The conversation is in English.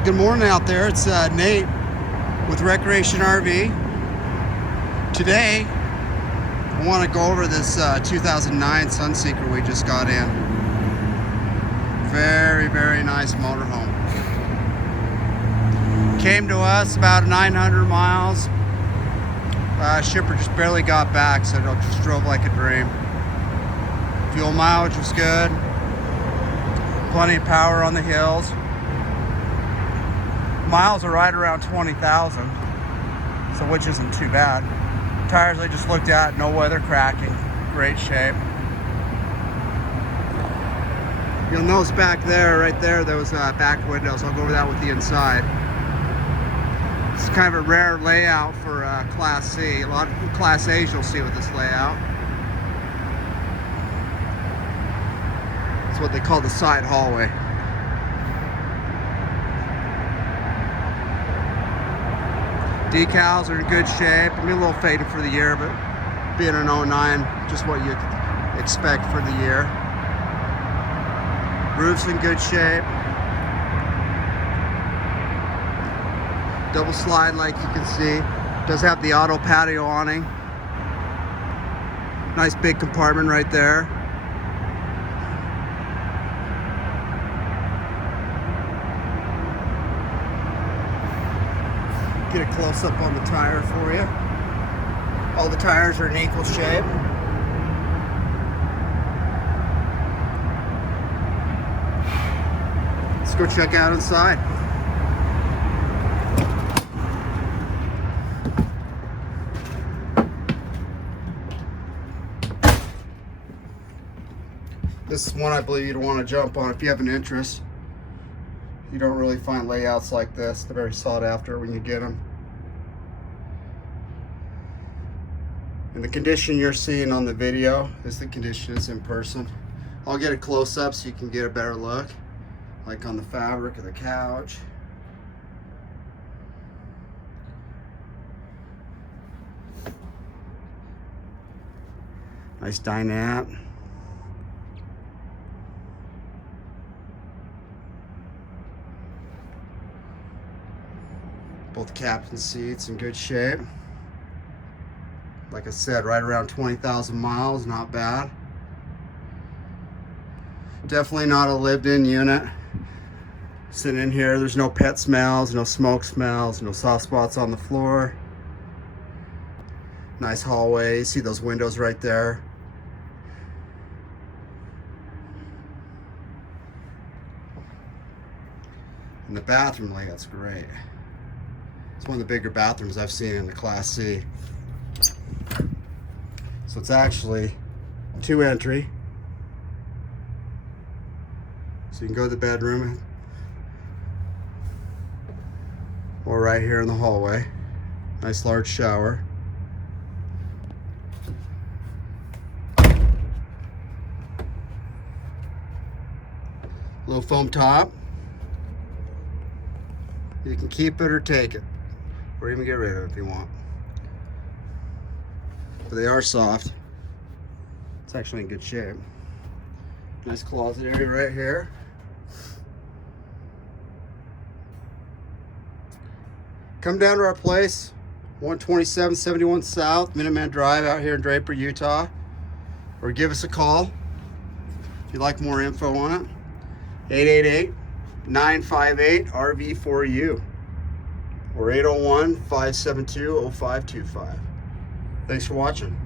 Well, good morning out there. It's Nate with Recreation RV. Today, I want to go over this 2009 Sunseeker we just got in. Very, very nice motorhome. Came to us about 900 miles. Shipper just barely got back, so it just drove like a dream. Fuel mileage was good. Plenty of power on the hills. Miles are right around 20,000, so which isn't too bad. Tires I just looked at, no weather cracking, great shape. You'll notice back there, right there, those back windows. I'll go over that with the inside. It's kind of a rare layout for Class C. A lot of Class A's you'll see with this layout. It's what they call the side hallway. Decals are in good shape. I mean, a little faded for the year, but being an 09, just what you expect for the year. Roof's in good shape. Double slide, like you can see. Does have the auto patio awning. Nice big compartment right there. Get a close up on the tire for you. All the tires are in equal shape. Let's go check out inside. This is one I believe you'd want to jump on if you have an interest. You don't really find layouts like this. They're very sought after when you get them. And the condition you're seeing on the video is the condition it's in person. I'll get a close-up so you can get a better look, like on the fabric of the couch. Nice dinette. Both captain seats in good shape. Like I said, right around 20,000 miles, not bad. Definitely not a lived-in unit. Sitting in here, there's no pet smells, no smoke smells, no soft spots on the floor. Nice hallway, you see those windows right there. And the bathroom layout's great. It's one of the bigger bathrooms I've seen in the Class C. So it's actually 2 entry. So you can go to the bedroom or right here in the hallway. Nice large shower. Low foam top. You can keep it or take it, or even get rid of it if you want. But they are soft. It's actually in good shape. Nice closet area right here. Come down to our place, 12771 South, Minuteman Drive out here in Draper, Utah. Or give us a call if you'd like more info on it. 888-958-RV4U or 801-572-0525. Thanks for watching.